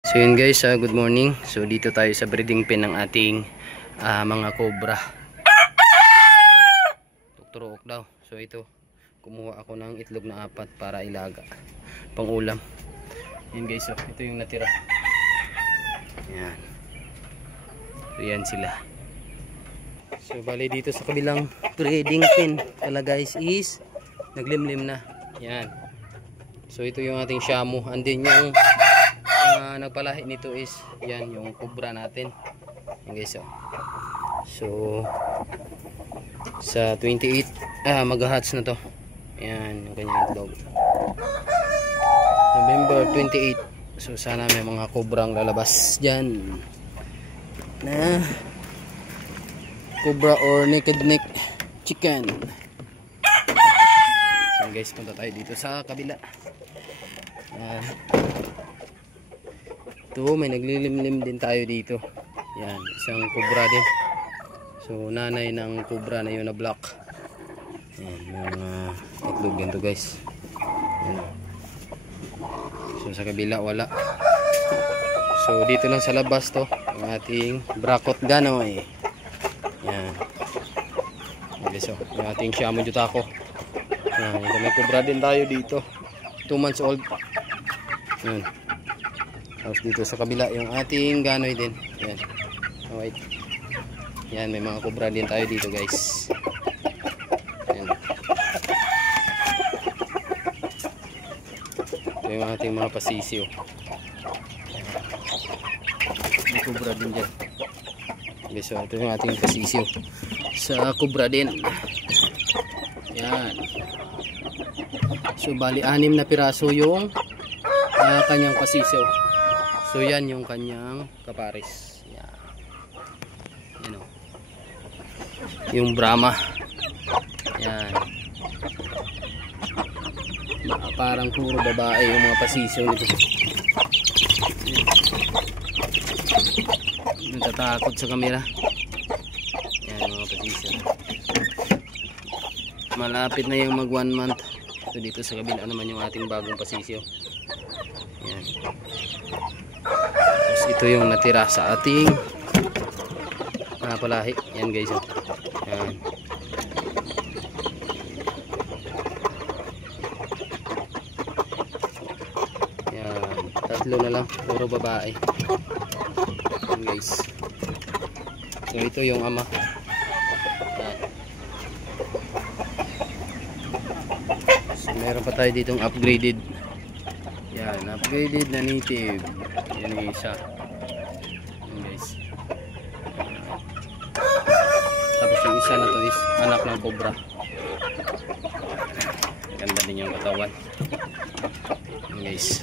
So yun guys, good morning. So dito tayo sa breeding pen ng ating mga cobra. Tuturuok daw. So ito, kumuha ako ng itlog na 4 para ilaga, pang ulam. Yun guys, so ito yung natira. Yan. So yan sila. So bali dito sa kabilang breeding pen pala guys is naglimlim na. Yan. So ito yung ating shamu. And then yung nagpalahi nito is yan yung cobra natin. Yan guys, so sa 28 mag-hatch na to. Yan yung kanyang itlog. November 28. So sana may mga cobrang lalabas dyan na cobra or naked neck chicken. Yan guys, punta tayo dito sa kabila. Ito, may naglilimlim din tayo dito. Yan, isang cobra din. So nanay ng cobra na yun na black. Yan, mga itlog ganito guys. Yan. So sa kabila wala. So dito lang sa labas to ang ating Bracot Ganoy. Yan. Okay, so yung ating Shamu Jutako. Yan, may cobra din tayo dito. 2 months old. Yan. Tapos dito sa kabila yung ating Ganoy din. Yan. Alright. Yan, may mga cobra din tayo dito guys. Yan. Ito yung ating mga pasisiyo. May cobra din dyan. Okay, so ito yung ating pasisiyo sa cobra din. Yan. So bali 6 na piraso yung kanyang pasisiyo. So yan yung kanyang kapares. Yan. Yan o. Yung Brahma. Yan. Parang puro babae yung mga pasisyo nito. Natatakot sa camera. Yan mga pasisyo. Malapit na yung mag 1 month. So dito sa kabila naman yung ating bagong pasisyo. Yan. Tapos ito yung natira sa ating palahi. Yan guys. Yan. Yan. 3 na lang. Puro babae. Yan guys. So ito yung ama. Yan. So meron pa tayo ditong upgraded. Yan. Upgraded na native. Yan yung isa. Yan guys. Tapos yung isa na to is anak ng cobra. Ganda din yung katawan. Yan guys.